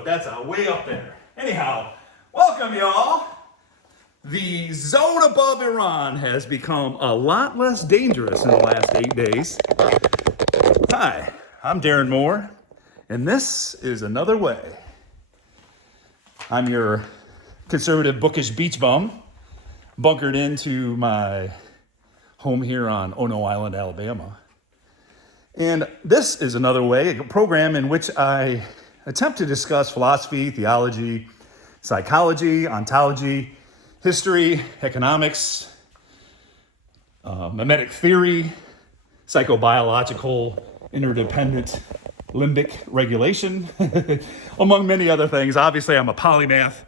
but that's way up there. Anyhow, welcome y'all. The zone above Iran has become a lot less dangerous in the last 8 days. Hi, I'm Darren Moore, and this is Another Way. I'm your conservative bookish beach bum, bunkered into my home here on Ono Island, Alabama. And this is Another Way, a program in which I attempt to discuss philosophy, theology, psychology, ontology, history, economics, mimetic theory, psychobiological, interdependent limbic regulation, among many other things. Obviously, I'm a polymath,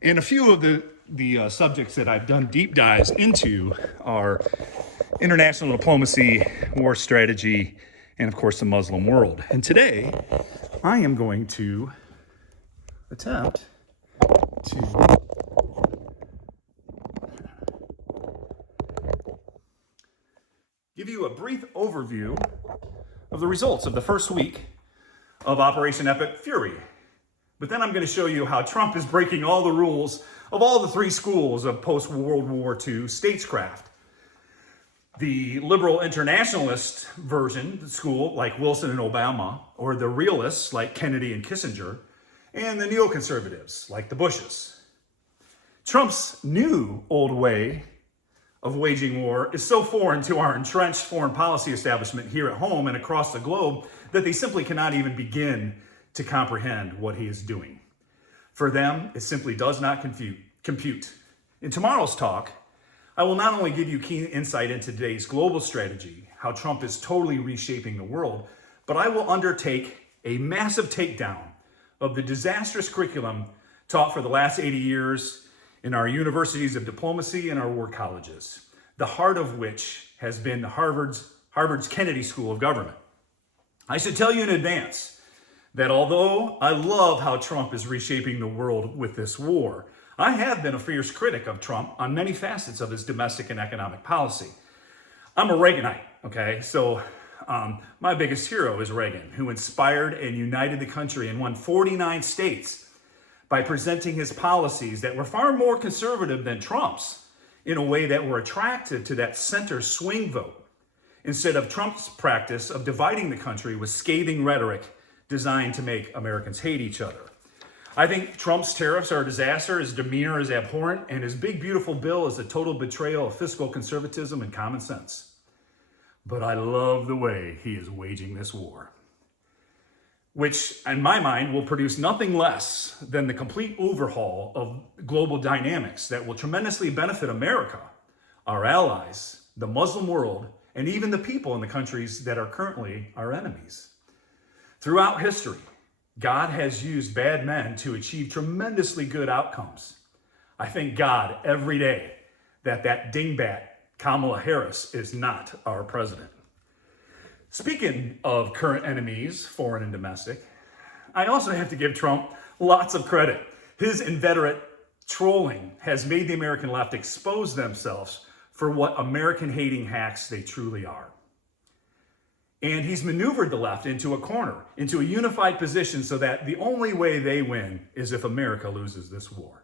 and a few of the subjects that I've done deep dives into are international diplomacy, war strategy, and of course the Muslim world. And today, I am going to attempt to give you a brief overview of the results of the first week of Operation Epic Fury. But then I'm going to show you how Trump is breaking all the rules of all the three schools of post-World War II statescraft. The liberal internationalist version, the school like Wilson and Obama, or the realists like Kennedy and Kissinger, and the neoconservatives like the Bushes. Trump's new old way of waging war is so foreign to our entrenched foreign policy establishment here at home and across the globe that they simply cannot even begin to comprehend what he is doing. For them, it simply does not compute. In tomorrow's talk, I will not only give you keen insight into today's global strategy, how Trump is totally reshaping the world, but I will undertake a massive takedown of the disastrous curriculum taught for the last 80 years in our universities of diplomacy and our war colleges, the heart of which has been Harvard's Kennedy School of Government. I should tell you in advance that although I love how Trump is reshaping the world with this war, I have been a fierce critic of Trump on many facets of his domestic and economic policy. I'm a Reaganite, okay? So my biggest hero is Reagan, who inspired and united the country and won 49 states by presenting his policies that were far more conservative than Trump's in a way that were attractive to that center swing vote, instead of Trump's practice of dividing the country with scathing rhetoric designed to make Americans hate each other. I think Trump's tariffs are a disaster, his demeanor is abhorrent, and his big beautiful bill is a total betrayal of fiscal conservatism and common sense. But I love the way he is waging this war, which in my mind will produce nothing less than the complete overhaul of global dynamics that will tremendously benefit America, our allies, the Muslim world, and even the people in the countries that are currently our enemies. Throughout history, God has used bad men to achieve tremendously good outcomes. I thank God every day that dingbat Kamala Harris is not our president. Speaking of current enemies, foreign and domestic, I also have to give Trump lots of credit. His inveterate trolling has made the American left expose themselves for what American-hating hacks they truly are. And he's maneuvered the left into a corner, into a unified position so that the only way they win is if America loses this war.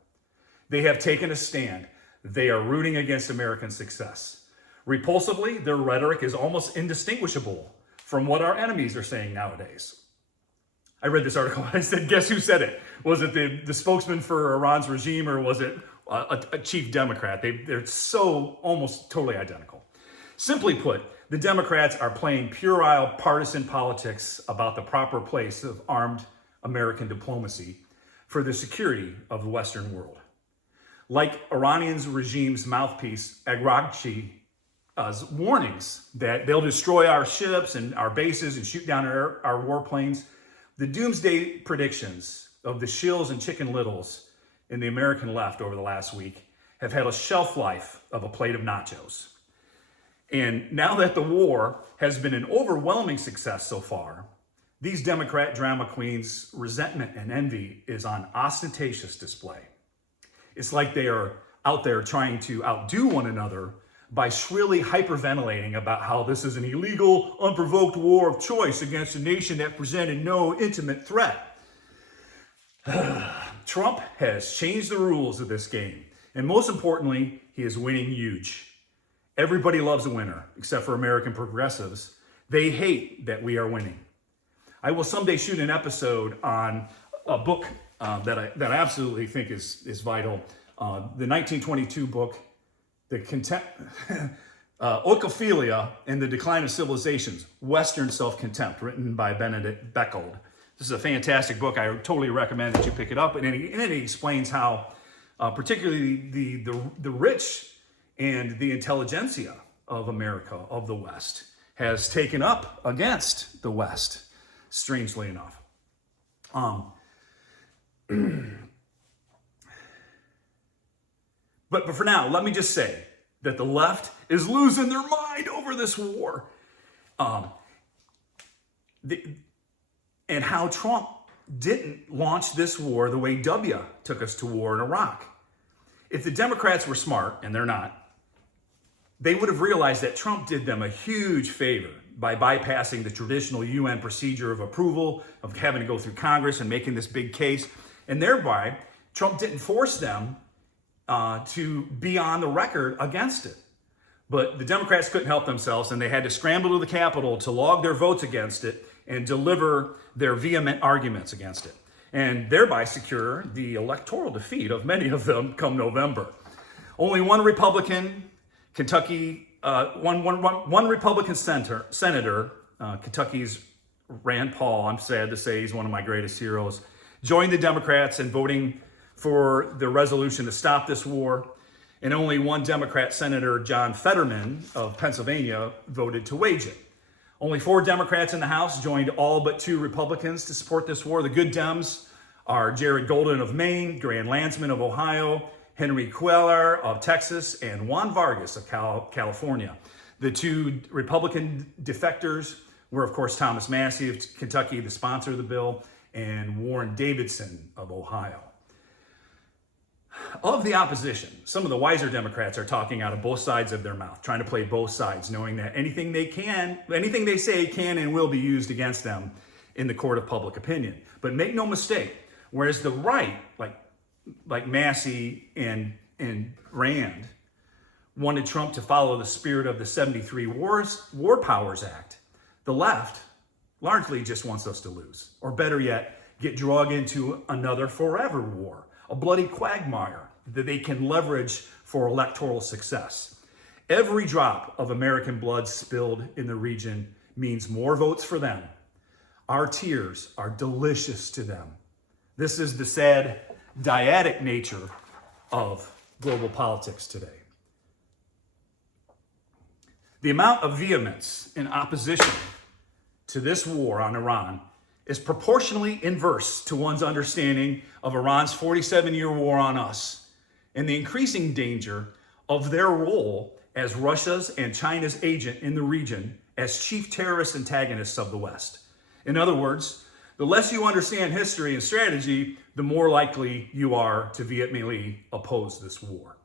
They have taken a stand. They are rooting against American success. Repulsively, their rhetoric is almost indistinguishable from what our enemies are saying nowadays. I read this article and I said, guess who said it? Was it the spokesman for Iran's regime, or was it a chief Democrat? They're so almost totally identical. Simply put, the Democrats are playing puerile partisan politics about the proper place of armed American diplomacy for the security of the Western world. Like Iranian's regime's mouthpiece, Araghchi's warnings that they'll destroy our ships and our bases and shoot down our warplanes, the doomsday predictions of the shills and chicken littles in the American left over the last week have had a shelf life of a plate of nachos. And now that the war has been an overwhelming success so far, these Democrat drama queens' resentment and envy is on ostentatious display. It's like they are out there trying to outdo one another by shrilly hyperventilating about how this is an illegal, unprovoked war of choice against a nation that presented no intimate threat. Trump has changed the rules of this game. And most importantly, he is winning huge. Everybody loves a winner, except for American progressives. They hate that we are winning. I will someday shoot an episode on a book that I absolutely think is vital. The 1922 book, Oikophilia and the Decline of Civilizations, Western Self-Contempt, written by Benedict Beckold. This is a fantastic book. I totally recommend that you pick it up. And it explains how particularly the rich and the intelligentsia of America, of the West, has taken up against the West, strangely enough. But for now, let me just say that the left is losing their mind over this war. And how Trump didn't launch this war the way W took us to war in Iraq. If the Democrats were smart, and they're not, they would have realized that Trump did them a huge favor by bypassing the traditional UN procedure of approval, of having to go through Congress and making this big case. And thereby, Trump didn't force them to be on the record against it. But the Democrats couldn't help themselves, and they had to scramble to the Capitol to log their votes against it and deliver their vehement arguments against it, and thereby secure the electoral defeat of many of them come November. Only one Republican, one Republican senator, Kentucky's Rand Paul, I'm sad to say he's one of my greatest heroes, joined the Democrats in voting for the resolution to stop this war. And only one Democrat Senator, John Fetterman of Pennsylvania, voted to wage it. Only 4 Democrats in the House joined all but 2 Republicans to support this war. The good Dems are Jared Golden of Maine, Grand Landsman of Ohio, Henry Cuellar of Texas, and Juan Vargas of California. The 2 Republican defectors were, of course, Thomas Massie of Kentucky, the sponsor of the bill, and Warren Davidson of Ohio. Of the opposition, some of the wiser Democrats are talking out of both sides of their mouth, trying to play both sides, knowing that anything they say can and will be used against them in the court of public opinion. But make no mistake, whereas the right, like Massie and Rand, wanted Trump to follow the spirit of the 73 War Powers Act, the left largely just wants us to lose, or better yet, get dragged into another forever war, a bloody quagmire that they can leverage for electoral success. Every drop of American blood spilled in the region means more votes for them. Our tears are delicious to them. This is the sad, dyadic nature of global politics today. The amount of vehemence in opposition to this war on Iran is proportionally inverse to one's understanding of Iran's 47-year war on us and the increasing danger of their role as Russia's and China's agent in the region as chief terrorist antagonists of the West. In other words, the less you understand history and strategy, the more likely you are to vehemently oppose this war.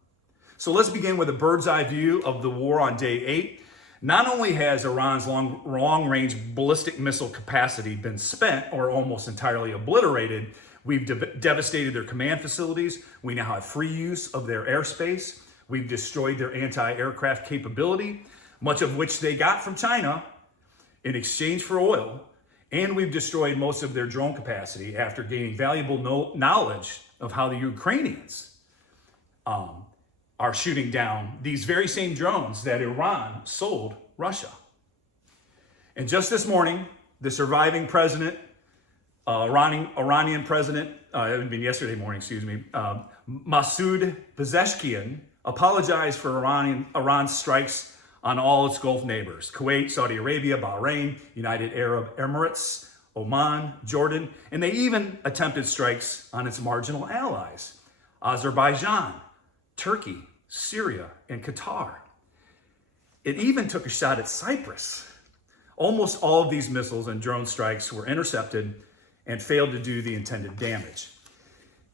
So let's begin with a bird's eye view of the war on day 8. Not only has Iran's long-range ballistic missile capacity been spent or almost entirely obliterated, we've devastated their command facilities. We now have free use of their airspace. We've destroyed their anti-aircraft capability, much of which they got from China in exchange for oil. And we've destroyed most of their drone capacity after gaining valuable knowledge of how the Ukrainians are shooting down these very same drones that Iran sold Russia. And just this morning, the surviving president, Iranian president, yesterday morning, Masoud Pezeshkian, apologized for Iran's strikes on all its Gulf neighbors: Kuwait, Saudi Arabia, Bahrain, United Arab Emirates, Oman, Jordan, and they even attempted strikes on its marginal allies: Azerbaijan, Turkey, Syria, and Qatar. It even took a shot at Cyprus. Almost all of these missiles and drone strikes were intercepted and failed to do the intended damage.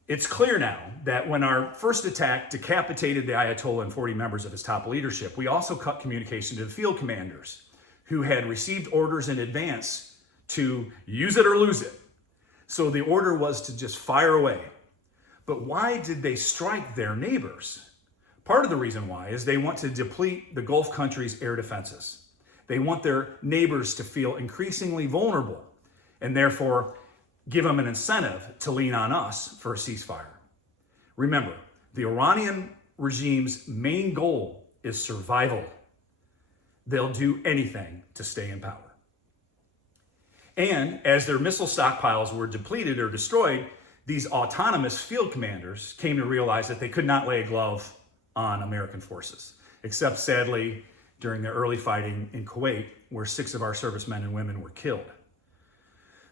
It's clear now that when our first attack decapitated the Ayatollah and 40 members of his top leadership, we also cut communication to the field commanders who had received orders in advance to use it or lose it. So the order was to just fire away. But why did they strike their neighbors? Part of the reason why is they want to deplete the Gulf countries' air defenses. They want their neighbors to feel increasingly vulnerable and therefore give them an incentive to lean on us for a ceasefire. Remember, the Iranian regime's main goal is survival. They'll do anything to stay in power. And as their missile stockpiles were depleted or destroyed, these autonomous field commanders came to realize that they could not lay a glove on American forces, except sadly during the early fighting in Kuwait, where 6 of our servicemen and women were killed.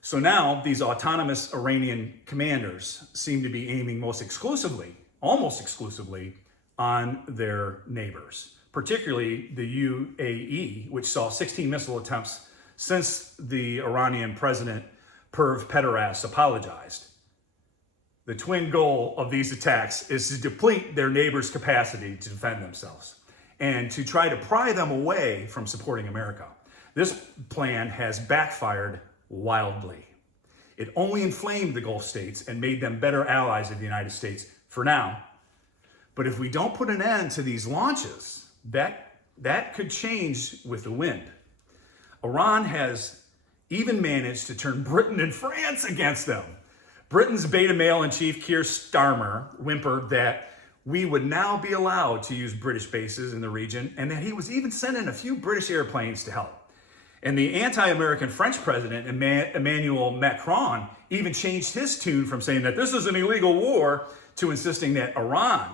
So now these autonomous Iranian commanders seem to be aiming almost exclusively on their neighbors, particularly the UAE, which saw 16 missile attempts since the Iranian president Pervez Pedaras apologized. The twin goal of these attacks is to deplete their neighbors' capacity to defend themselves and to try to pry them away from supporting America. This plan has backfired wildly. It only inflamed the Gulf states and made them better allies of the United States for now. But if we don't put an end to these launches, that could change with the wind. Iran has even managed to turn Britain and France against them. Britain's beta male-in-chief Keir Starmer whimpered that we would now be allowed to use British bases in the region and that he was even sending a few British airplanes to help. And the anti-American French president, Emmanuel Macron, even changed his tune from saying that this is an illegal war to insisting that Iran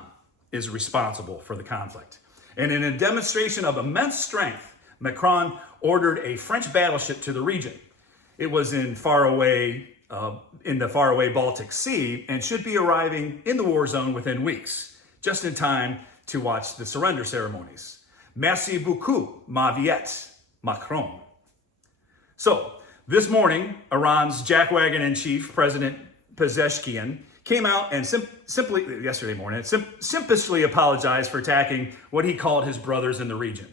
is responsible for the conflict. And in a demonstration of immense strength, Macron ordered a French battleship to the region. It was in the faraway Baltic Sea and should be arriving in the war zone within weeks, just in time to watch the surrender ceremonies. Merci beaucoup, ma viette, Macron. So, this morning, Iran's jackwagon-in-chief, President Pezeshkian, came out and simply apologized for attacking what he called his brothers in the region.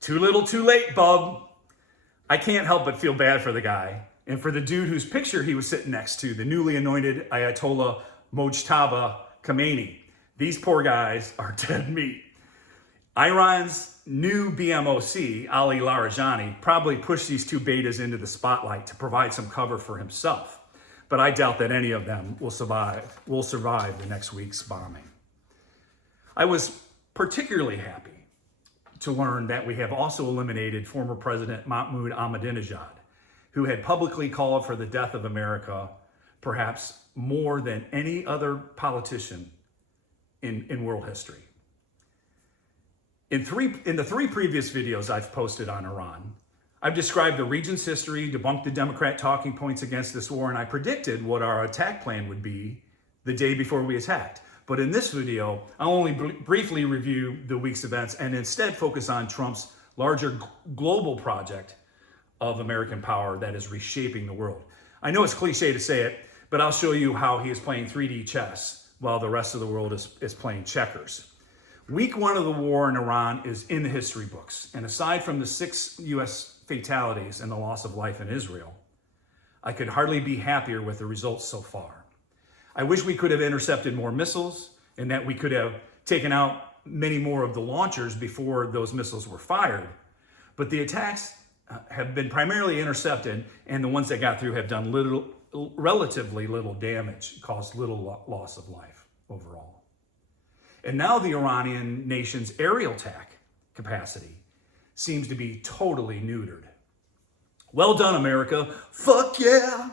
Too little, too late, bub. I can't help but feel bad for the guy and for the dude whose picture he was sitting next to, the newly anointed Ayatollah Mojtaba Khomeini. These poor guys are dead meat. Iran's new BMOC, Ali Larijani, probably pushed these 2 betas into the spotlight to provide some cover for himself. But I doubt that any of them will survive the next week's bombing. I was particularly happy to learn that we have also eliminated former President Mahmoud Ahmadinejad, who had publicly called for the death of America perhaps more than any other politician in world history. In the 3 previous videos I've posted on Iran, I've described the region's history, debunked the Democrat talking points against this war, and I predicted what our attack plan would be the day before we attacked. But in this video, I'll only briefly review the week's events and instead focus on Trump's larger global project of American power that is reshaping the world. I know it's cliche to say it, but I'll show you how he is playing 3D chess while the rest of the world is playing checkers. Week 1 of the war in Iran is in the history books, and aside from the 6 U.S. fatalities and the loss of life in Israel, I could hardly be happier with the results so far. I wish we could have intercepted more missiles and that we could have taken out many more of the launchers before those missiles were fired, but the attacks have been primarily intercepted, and the ones that got through have done relatively little damage, caused little loss of life overall. And now the Iranian nation's aerial attack capacity seems to be totally neutered. Well done, America. Fuck yeah.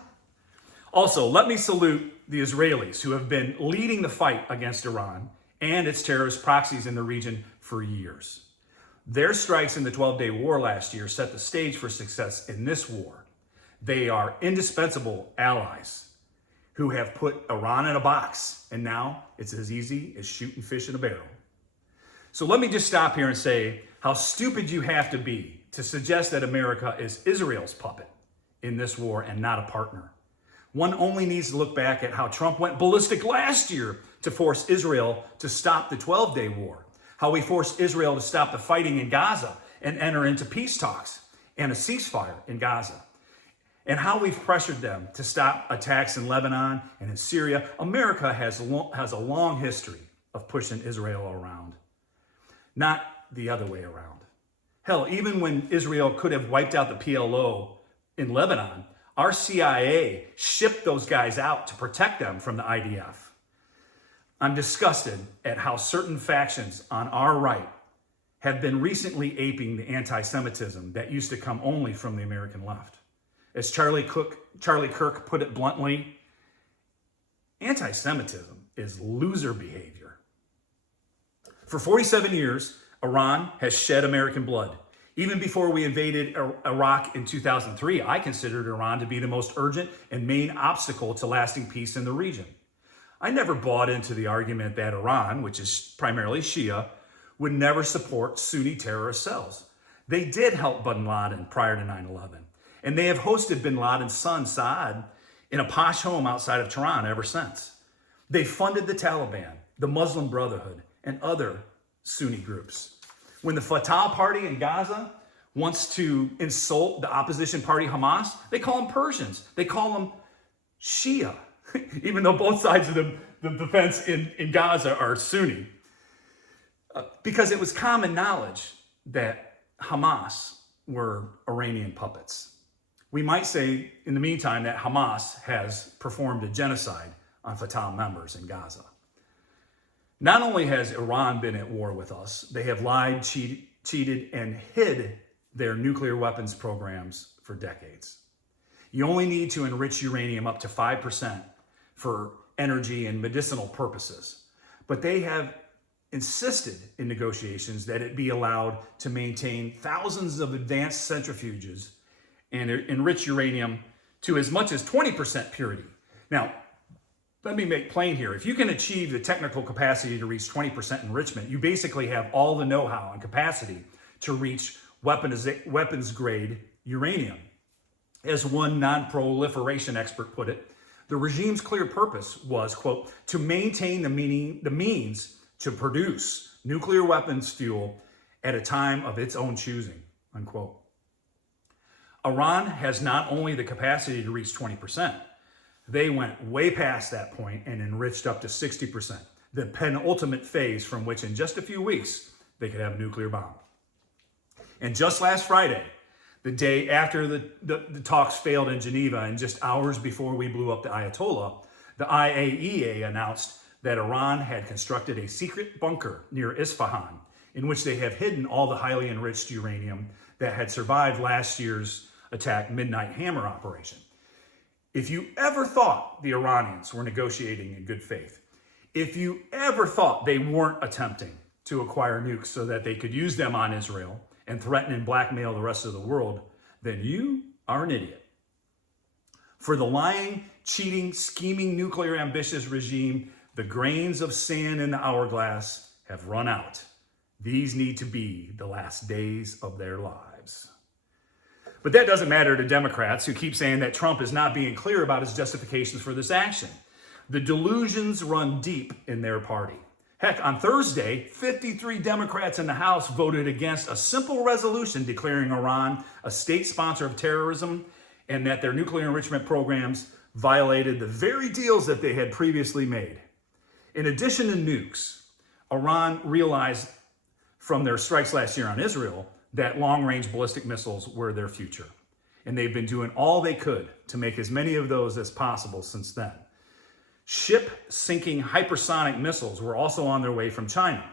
Also, let me salute the Israelis who have been leading the fight against Iran and its terrorist proxies in the region for years. Their strikes in the 12-day war last year set the stage for success in this war. They are indispensable allies who have put Iran in a box, and now it's as easy as shooting fish in a barrel. So let me just stop here and say how stupid you have to be to suggest that America is Israel's puppet in this war and not a partner. One only needs to look back at how Trump went ballistic last year to force Israel to stop the 12-day war, how he forced Israel to stop the fighting in Gaza and enter into peace talks and a ceasefire in Gaza. and how we've pressured them to stop attacks in Lebanon and in Syria. America has a long history of pushing Israel around, not the other way around. Hell, even when Israel could have wiped out the PLO in Lebanon, our CIA shipped those guys out to protect them from the IDF. I'm disgusted at how certain factions on our right have been recently aping the anti-Semitism that used to come only from the American left. As Charlie Kirk put it bluntly, anti-Semitism is loser behavior. For 47 years, Iran has shed American blood. Even before we invaded Iraq in 2003, I considered Iran to be the most urgent and main obstacle to lasting peace in the region. I never bought into the argument that Iran, which is primarily Shia, would never support Sunni terrorist cells. They did help bin Laden prior to 9/11, and they have hosted bin Laden's son, Saad, in a posh home outside of Tehran ever since. They funded the Taliban, the Muslim Brotherhood, and other Sunni groups. When the Fatah party in Gaza wants to insult the opposition party Hamas, they call them Persians. They call them Shia, even though both sides of the fence in Gaza are Sunni. Because it was common knowledge that Hamas were Iranian puppets. We might say, in the meantime, that Hamas has performed a genocide on Fatah members in Gaza. Not only has Iran been at war with us, they have lied, cheated, and hid their nuclear weapons programs for decades. You only need to enrich uranium up to 5% for energy and medicinal purposes. But they have insisted in negotiations that it be allowed to maintain thousands of advanced centrifuges and enrich uranium to as much as 20% purity. Now, let me make plain here. If you can achieve the technical capacity to reach 20% enrichment, you basically have all the know-how and capacity to reach weapons-grade uranium. As one non-proliferation expert put it, the regime's clear purpose was, quote, to maintain the means to produce nuclear weapons fuel at a time of its own choosing, unquote. Iran has not only the capacity to reach 20%, they went way past that point and enriched up to 60%, the penultimate phase from which in just a few weeks, they could have a nuclear bomb. And just last Friday, the day after the talks failed in Geneva and just hours before we blew up the Ayatollah, the IAEA announced that Iran had constructed a secret bunker near Isfahan in which they have hidden all the highly enriched uranium that had survived last year's attack Midnight Hammer operation. If you ever thought the Iranians were negotiating in good faith, if you ever thought they weren't attempting to acquire nukes so that they could use them on Israel and threaten and blackmail the rest of the world, then you are an idiot. For the lying, cheating, scheming, nuclear ambitious regime, the grains of sand in the hourglass have run out. These need to be the last days of their lives. But that doesn't matter to Democrats who keep saying that Trump is not being clear about his justifications for this action. The delusions run deep in their party. Heck, on Thursday, 53 Democrats in the House voted against a simple resolution declaring Iran a state sponsor of terrorism and that their nuclear enrichment programs violated the very deals that they had previously made. In addition to nukes, Iran realized from their strikes last year on Israel that long-range ballistic missiles were their future. And they've been doing all they could to make as many of those as possible since then. Ship-sinking hypersonic missiles were also on their way from China,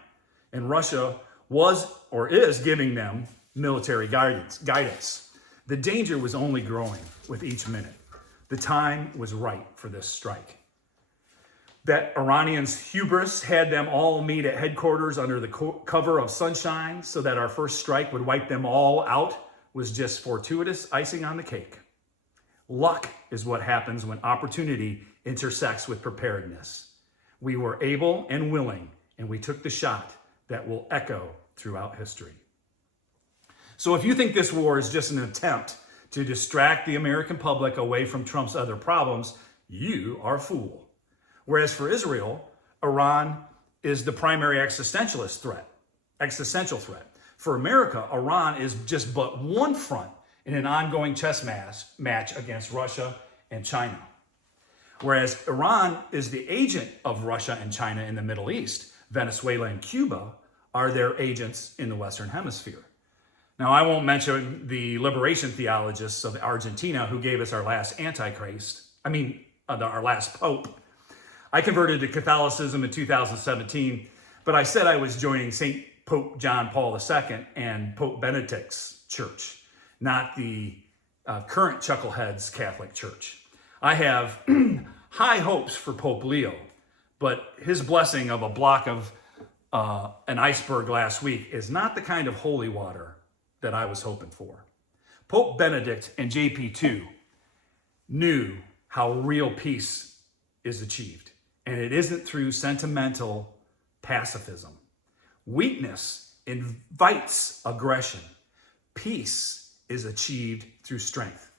and Russia was or is giving them military guidance. The danger was only growing with each minute. The time was right for this strike. That Iranians' hubris had them all meet at headquarters under the cover of sunshine so that our first strike would wipe them all out was just fortuitous icing on the cake. Luck is what happens when opportunity intersects with preparedness. We were able and willing, and we took the shot that will echo throughout history. So if you think this war is just an attempt to distract the American public away from Trump's other problems, you are a fool. Whereas for Israel, Iran is the primary existential threat. For America, Iran is just but one front in an ongoing chess match against Russia and China. Whereas Iran is the agent of Russia and China in the Middle East, Venezuela and Cuba are their agents in the Western Hemisphere. Now, I won't mention the liberation theologists of Argentina who gave us our last our last Pope. I converted to Catholicism in 2017, but I said I was joining St. Pope John Paul II and Pope Benedict's church, not the current Chuckleheads Catholic Church. I have high hopes for Pope Leo, but his blessing of a block of an iceberg last week is not the kind of holy water that I was hoping for. Pope Benedict and JP2 knew how real peace is achieved, and it isn't through sentimental pacifism. Weakness invites aggression. Peace is achieved through strength.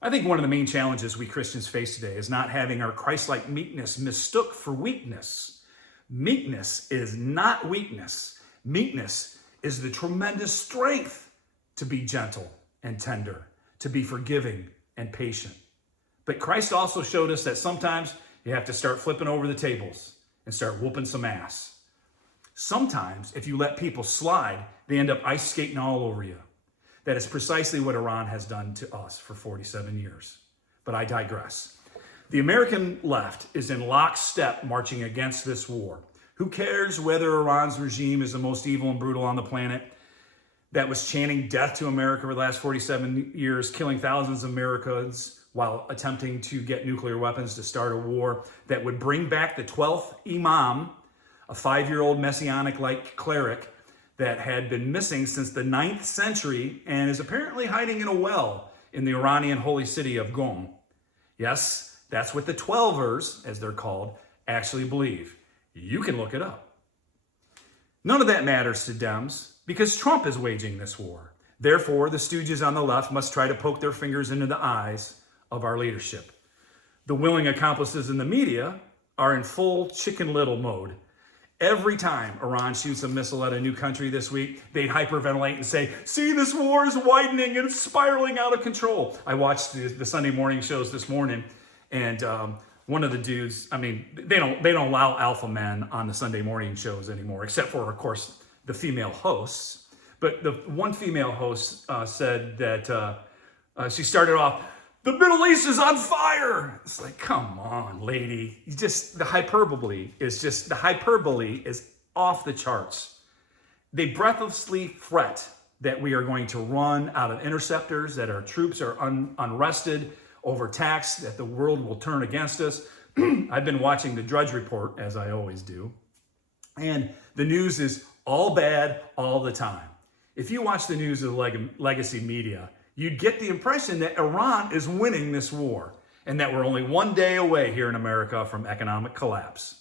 I think one of the main challenges we Christians face today is not having our Christ-like meekness mistook for weakness. Meekness is not weakness. Meekness is the tremendous strength to be gentle and tender, to be forgiving and patient. But Christ also showed us that sometimes you have to start flipping over the tables and start whooping some ass. Sometimes, if you let people slide, they end up ice skating all over you. That is precisely what Iran has done to us for 47 years. But I digress. The American left is in lockstep marching against this war. Who cares whether Iran's regime is the most evil and brutal on the planet, that was chanting death to America for the last 47 years, killing thousands of Americans while attempting to get nuclear weapons to start a war that would bring back the 12th Imam, a 5-year-old messianic-like cleric that had been missing since the 9th century and is apparently hiding in a well in the Iranian holy city of Qom. Yes, that's what the Twelvers, as they're called, actually believe. You can look it up. None of that matters to Dems because Trump is waging this war. Therefore, the stooges on the left must try to poke their fingers into the eyes of our leadership. The willing accomplices in the media are in full Chicken Little mode. Every time Iran shoots a missile at a new country this week, they'd hyperventilate and say, see, this war is widening and it's spiraling out of control. I watched the Sunday morning shows this morning, and one of the dudes, they don't allow alpha men on the Sunday morning shows anymore, except for, of course, the female hosts. But the one female host said that she started off, the Middle East is on fire. It's like, come on, lady. The hyperbole is off the charts. They breathlessly fret that we are going to run out of interceptors, that our troops are unrested, overtaxed, that the world will turn against us. I've been watching the Drudge Report, as I always do. And the news is all bad all the time. If you watch the news of the legacy media, you'd get the impression that Iran is winning this war and that we're only one day away here in America from economic collapse.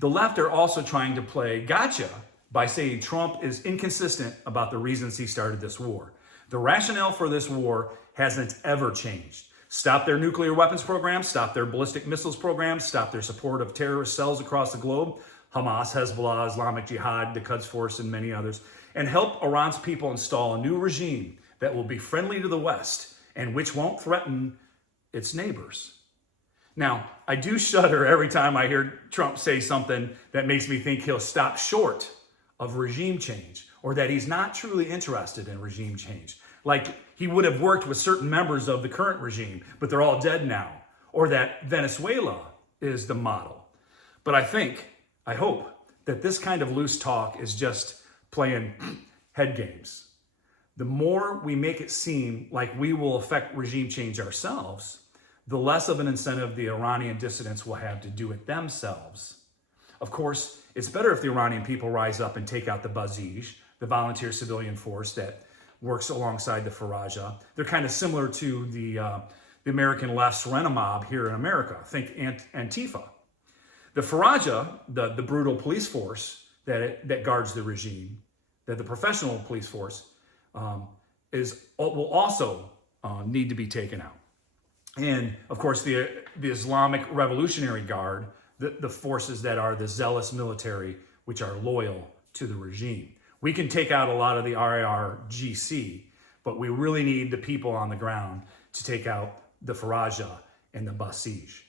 The left are also trying to play gotcha by saying Trump is inconsistent about the reasons he started this war. The rationale for this war hasn't ever changed. Stop their nuclear weapons program, stop their ballistic missiles program, stop their support of terrorist cells across the globe, Hamas, Hezbollah, Islamic Jihad, the Quds Force, and many others, and help Iran's people install a new regime that will be friendly to the West and which won't threaten its neighbors. Now, I do shudder every time I hear Trump say something that makes me think he'll stop short of regime change, or that he's not truly interested in regime change. Like he would have worked with certain members of the current regime, but they're all dead now, or that Venezuela is the model. But I hope that this kind of loose talk is just playing head games. The more we make it seem like we will affect regime change ourselves, the less of an incentive the Iranian dissidents will have to do it themselves. Of course, it's better if the Iranian people rise up and take out the Basij, the volunteer civilian force that works alongside the Faraja. They're kind of similar to the American left's Rent-A-Mob here in America. Think Antifa. The Faraja, the brutal police force that guards the regime, that the professional police force will also need to be taken out. And of course, the Islamic Revolutionary Guard, the forces that are the zealous military, which are loyal to the regime. We can take out a lot of the IRGC, but we really need the people on the ground to take out the Fallujah and the Basij.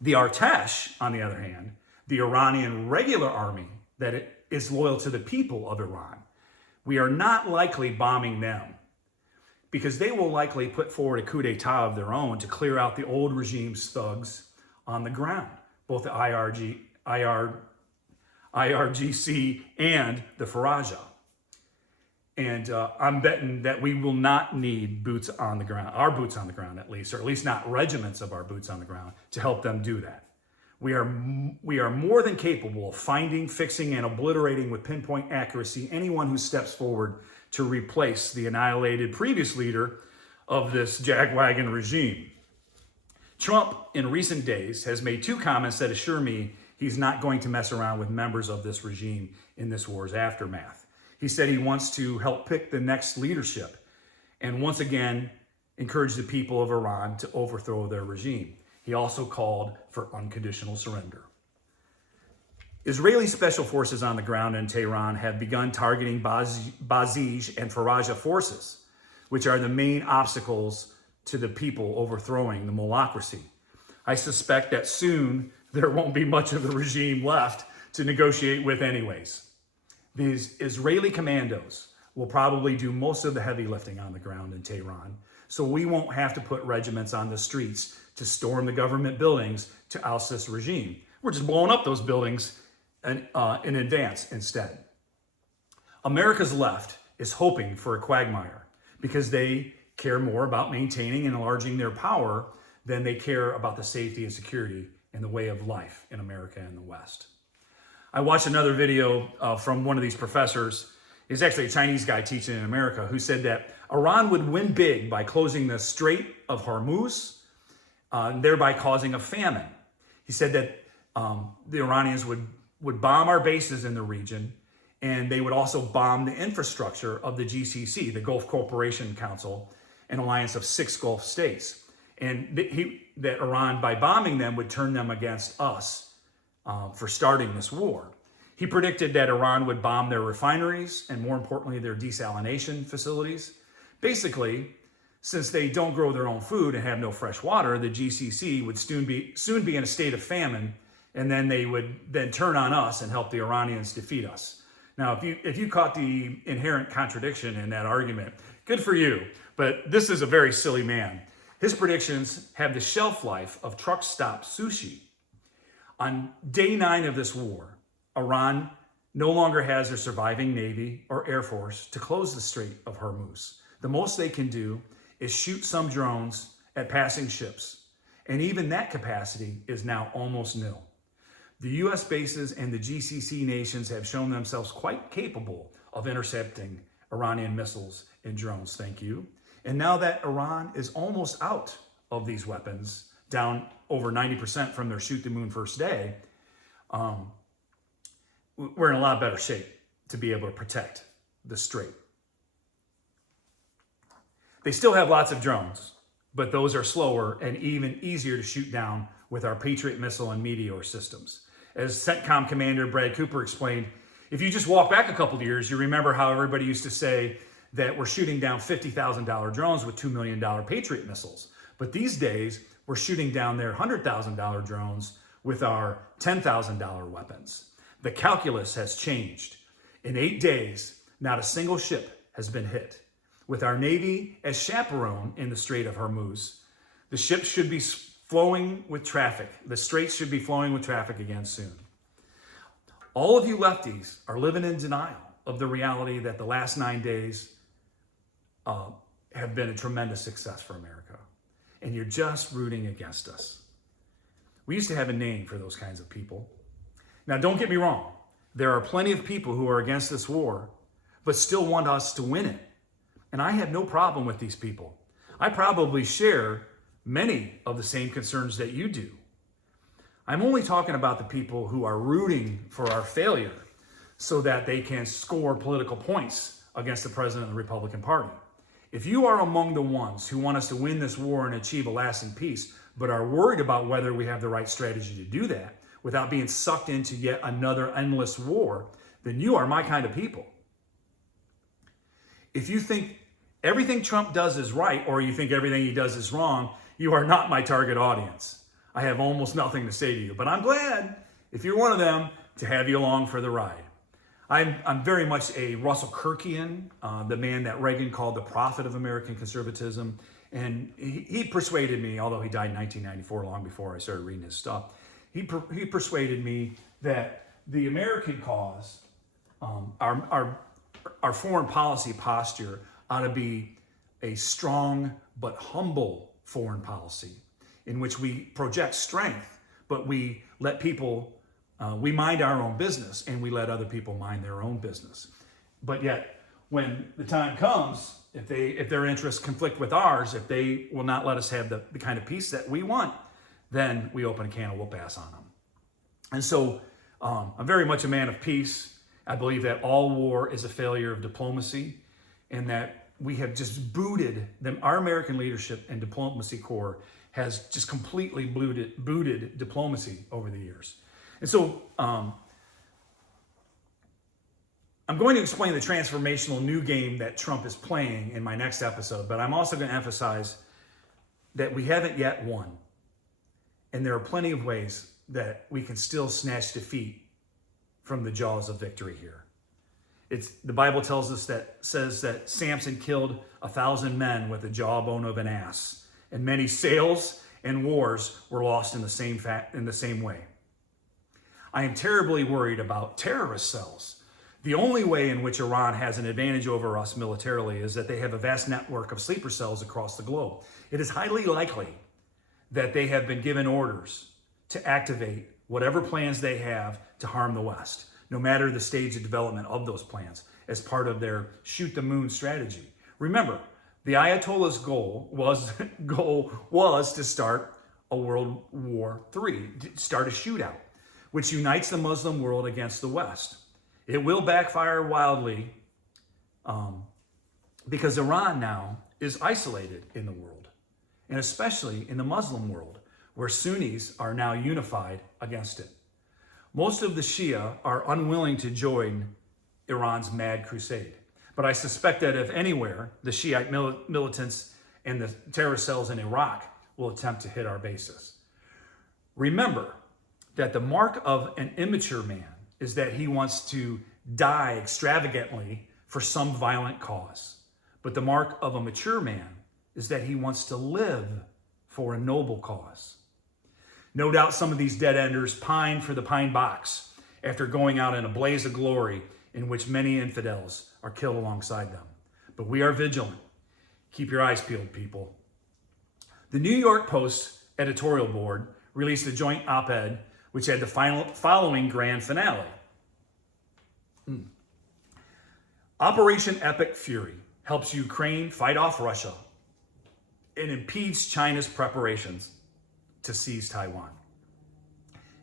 The Artesh, on the other hand, the Iranian regular army that is loyal to the people of Iran, we are not likely bombing them because they will likely put forward a coup d'etat of their own to clear out the old regime's thugs on the ground, both the IRGC and the Fallujah. And I'm betting that we will not need boots on the ground, our boots on the ground at least, or at least not regiments of our boots on the ground to help them do that. We are more than capable of finding, fixing, and obliterating with pinpoint accuracy anyone who steps forward to replace the annihilated previous leader of this jagwagon regime. Trump, in recent days, has made two comments that assure me he's not going to mess around with members of this regime in this war's aftermath. He said he wants to help pick the next leadership and once again encourage the people of Iran to overthrow their regime. He also called for unconditional surrender. Israeli special forces on the ground in Tehran have begun targeting Basij and Fallujah forces, which are the main obstacles to the people overthrowing the Mullahocracy. I suspect that soon there won't be much of the regime left to negotiate with anyways. These Israeli commandos will probably do most of the heavy lifting on the ground in Tehran, so we won't have to put regiments on the streets to storm the government buildings to oust this regime. We're just blowing up those buildings in advance instead. America's left is hoping for a quagmire because they care more about maintaining and enlarging their power than they care about the safety and security and the way of life in America and the West. I watched another video from one of these professors. He's actually a Chinese guy teaching in America who said that Iran would win big by closing the Strait of Hormuz, thereby causing a famine. He said that the Iranians would bomb our bases in the region, and they would also bomb the infrastructure of the GCC, the Gulf Cooperation Council, an alliance of 6 Gulf states. And that Iran, by bombing them, would turn them against us for starting this war. He predicted that Iran would bomb their refineries and, more importantly, their desalination facilities. Basically, since they don't grow their own food and have no fresh water, the GCC would soon be in a state of famine, and then they would then turn on us and help the Iranians defeat us. Now, if you caught the inherent contradiction in that argument, good for you. But this is a very silly man. His predictions have the shelf life of truck stop sushi. On day 9 of this war, Iran no longer has their surviving Navy or Air Force to close the Strait of Hormuz. The most they can do is shoot some drones at passing ships. And even that capacity is now almost nil. The US bases and the GCC nations have shown themselves quite capable of intercepting Iranian missiles and drones, thank you. And now that Iran is almost out of these weapons, down over 90% from their shoot the moon first day, we're in a lot better shape to be able to protect the strait. They still have lots of drones, but those are slower and even easier to shoot down with our Patriot missile and Meteor systems. As CENTCOM Commander Brad Cooper explained, if you just walk back a couple of years, you remember how everybody used to say that we're shooting down $50,000 drones with $2 million Patriot missiles. But these days, we're shooting down their $100,000 drones with our $10,000 weapons. The calculus has changed. In 8 days, not a single ship has been hit. With our Navy as chaperone in the Strait of Hormuz, the ships should be flowing with traffic. The straits should be flowing with traffic again soon. All of you lefties are living in denial of the reality that the last 9 days have been a tremendous success for America. And you're just rooting against us. We used to have a name for those kinds of people. Now, don't get me wrong. There are plenty of people who are against this war, but still want us to win it. And I have no problem with these people. I probably share many of the same concerns that you do. I'm only talking about the people who are rooting for our failure so that they can score political points against the president of the Republican Party. If you are among the ones who want us to win this war and achieve a lasting peace, but are worried about whether we have the right strategy to do that without being sucked into yet another endless war, then you are my kind of people. If you think everything Trump does is right, or you think everything he does is wrong, you are not my target audience. I have almost nothing to say to you, but I'm glad, if you're one of them, to have you along for the ride. I'm very much a Russell Kirkian, the man that Reagan called the prophet of American conservatism. And he persuaded me, although he died in 1994, long before I started reading his stuff, he persuaded me that the American cause, our foreign policy posture ought to be a strong but humble foreign policy in which we project strength, but we let people, we mind our own business and we let other people mind their own business. But yet, when the time comes, if their interests conflict with ours, if they will not let us have the kind of peace that we want, then we open a can of whoop-ass on them. And so I'm very much a man of peace. I believe that all war is a failure of diplomacy, and that we have just booted them. Our American leadership and diplomacy corps has just completely booted diplomacy over the years. And so I'm going to explain the transformational new game that Trump is playing in my next episode, but I'm also going to emphasize that we haven't yet won. And there are plenty of ways that we can still snatch defeat from the jaws of victory here. The Bible tells us says that Samson killed 1,000 men with the jawbone of an ass, and many sales and wars were lost in the same way. I am terribly worried about terrorist cells. The only way in which Iran has an advantage over us militarily is that they have a vast network of sleeper cells across the globe. It is highly likely that they have been given orders to activate whatever plans they have to harm the West, no matter the stage of development of those plans, as part of their shoot the moon strategy. Remember, the Ayatollah's goal was to start a World War III, start a shootout, which unites the Muslim world against the West. It will backfire wildly because Iran now is isolated in the world, and especially in the Muslim world, where Sunnis are now unified against it. Most of the Shia are unwilling to join Iran's mad crusade. But I suspect that if anywhere, the Shiite militants and the terror cells in Iraq will attempt to hit our bases. Remember that the mark of an immature man is that he wants to die extravagantly for some violent cause. But the mark of a mature man is that he wants to live for a noble cause. No doubt some of these dead-enders pine for the pine box after going out in a blaze of glory in which many infidels are killed alongside them. But we are vigilant. Keep your eyes peeled, people. The New York Post editorial board released a joint op-ed which had the following grand finale. Operation Epic Fury helps Ukraine fight off Russia and impedes China's preparations to seize Taiwan.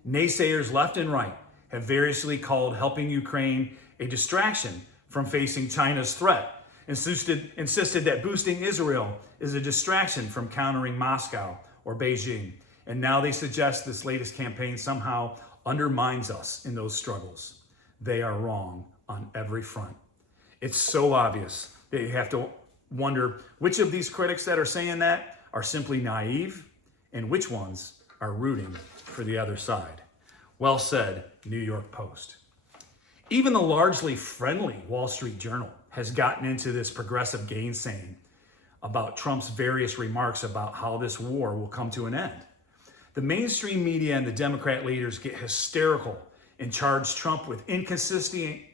Naysayers left and right have variously called helping Ukraine a distraction from facing China's threat, insisted that boosting Israel is a distraction from countering Moscow or Beijing. And now they suggest this latest campaign somehow undermines us in those struggles. They are wrong on every front. It's so obvious that you have to wonder which of these critics that are saying that are simply naive and which ones are rooting for the other side. Well said, New York Post. Even the largely friendly Wall Street Journal has gotten into this progressive gainsaying about Trump's various remarks about how this war will come to an end. The mainstream media and the Democrat leaders get hysterical and charge Trump with inconsistency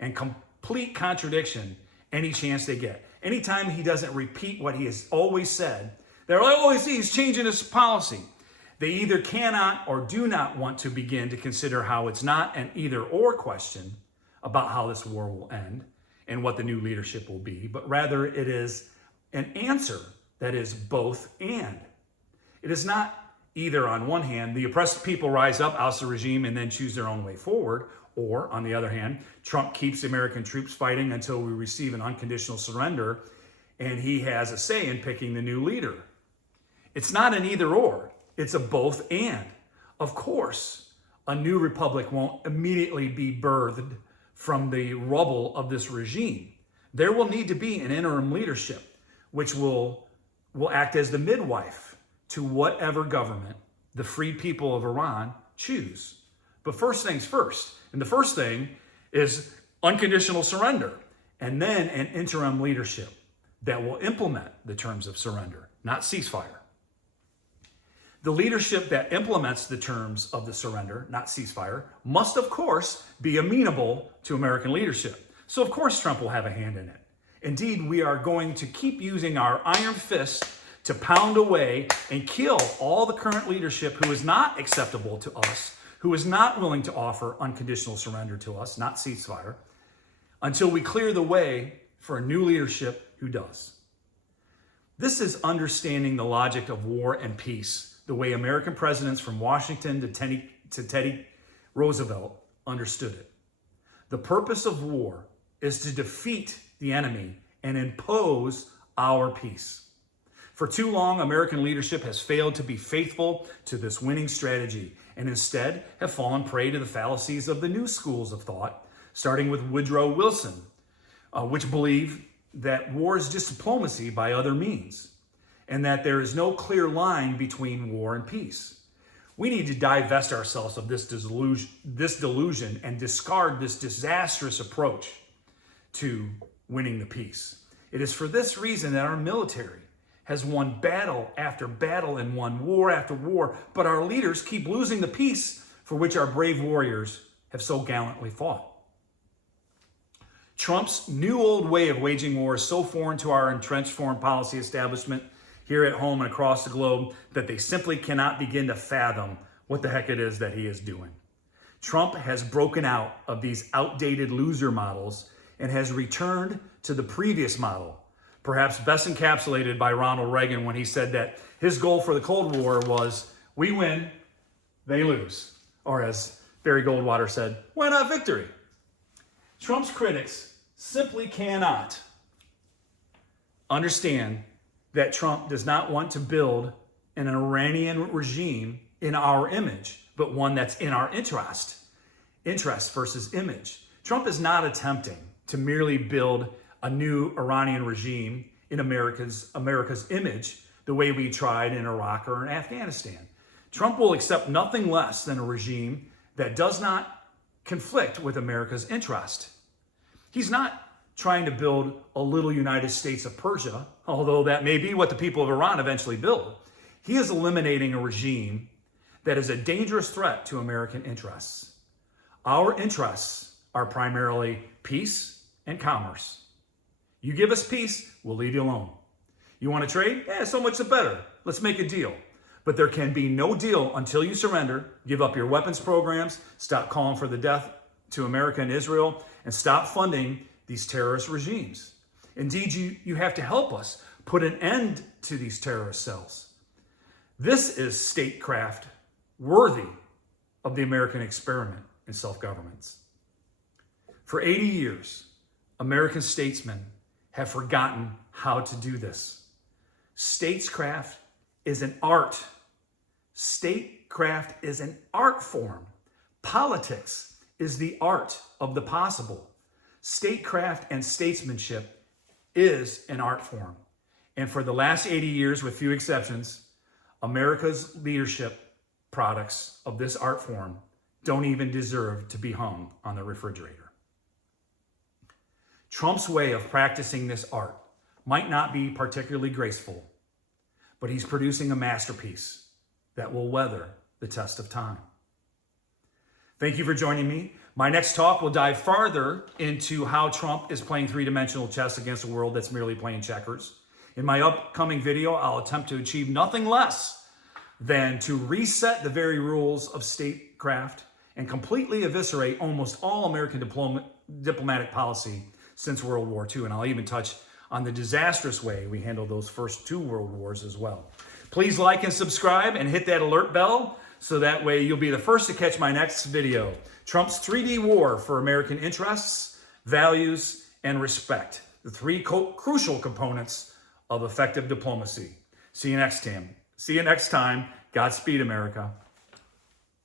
and complete contradiction any chance they get. Anytime he doesn't repeat what he has always said, they're like, oh, he's changing his policy. They either cannot or do not want to begin to consider how it's not an either or question about how this war will end and what the new leadership will be, but rather it is an answer that is both and. It is not either on one hand, the oppressed people rise up, oust the regime, and then choose their own way forward, or on the other hand, Trump keeps American troops fighting until we receive an unconditional surrender, and he has a say in picking the new leader. It's not an either or, it's a both and. Of course, a new republic won't immediately be birthed from the rubble of this regime. There will need to be an interim leadership, which will act as the midwife to whatever government the free people of Iran choose. But first things first, and the first thing is unconditional surrender, and then an interim leadership that will implement the terms of surrender, not ceasefire. The leadership that implements the terms of the surrender, not ceasefire, must of course be amenable to American leadership. So of course Trump will have a hand in it. Indeed, we are going to keep using our iron fist to pound away and kill all the current leadership who is not acceptable to us, who is not willing to offer unconditional surrender to us, not ceasefire, until we clear the way for a new leadership who does. This is understanding the logic of war and peace, the way American presidents from Washington to Teddy Roosevelt understood it. The purpose of war is to defeat the enemy and impose our peace. For too long, American leadership has failed to be faithful to this winning strategy and instead have fallen prey to the fallacies of the new schools of thought, starting with Woodrow Wilson, which believe that war is just diplomacy by other means, and that there is no clear line between war and peace. We need to divest ourselves of this delusion and discard this disastrous approach to winning the peace. It is for this reason that our military has won battle after battle and won war after war, but our leaders keep losing the peace for which our brave warriors have so gallantly fought. Trump's new old way of waging war is so foreign to our entrenched foreign policy establishment here at home and across the globe that they simply cannot begin to fathom what the heck it is that he is doing. Trump has broken out of these outdated loser models and has returned to the previous model, perhaps best encapsulated by Ronald Reagan when he said that his goal for the Cold War was, we win, they lose. Or as Barry Goldwater said, why not victory? Trump's critics simply cannot understand that Trump does not want to build an Iranian regime in our image, but one that's in our interest. Interest versus image. Trump is not attempting to merely build a new Iranian regime in America's image the way we tried in Iraq or in Afghanistan. Trump will accept nothing less than a regime that does not conflict with America's interest. He's not trying to build a little United States of Persia, although that may be what the people of Iran eventually build. He is eliminating a regime that is a dangerous threat to American interests. Our interests are primarily peace and commerce. You give us peace, we'll leave you alone. You want to trade? Yeah, so much the better. Let's make a deal. But there can be no deal until you surrender, give up your weapons programs, stop calling for the death to America and Israel, and stop funding these terrorist regimes. Indeed, you have to help us put an end to these terrorist cells. This is statecraft worthy of the American experiment in self-governance. For 80 years, American statesmen have forgotten how to do this. Statecraft is an art. Statecraft is an art form. Politics is the art of the possible. Statecraft and statesmanship is an art form. And for the last 80 years, with few exceptions, America's leadership products of this art form don't even deserve to be hung on the refrigerator. Trump's way of practicing this art might not be particularly graceful, but he's producing a masterpiece that will weather the test of time. Thank you for joining me. My next talk will dive farther into how Trump is playing three-dimensional chess against a world that's merely playing checkers. In my upcoming video, I'll attempt to achieve nothing less than to reset the very rules of statecraft and completely eviscerate almost all American diplomatic policy since World War II. And I'll even touch on the disastrous way we handled those first two world wars as well. Please like and subscribe and hit that alert bell so that way you'll be the first to catch my next video. Trump's 3D war for American interests, values, and respect. The three crucial components of effective diplomacy. See you next time. Godspeed, America.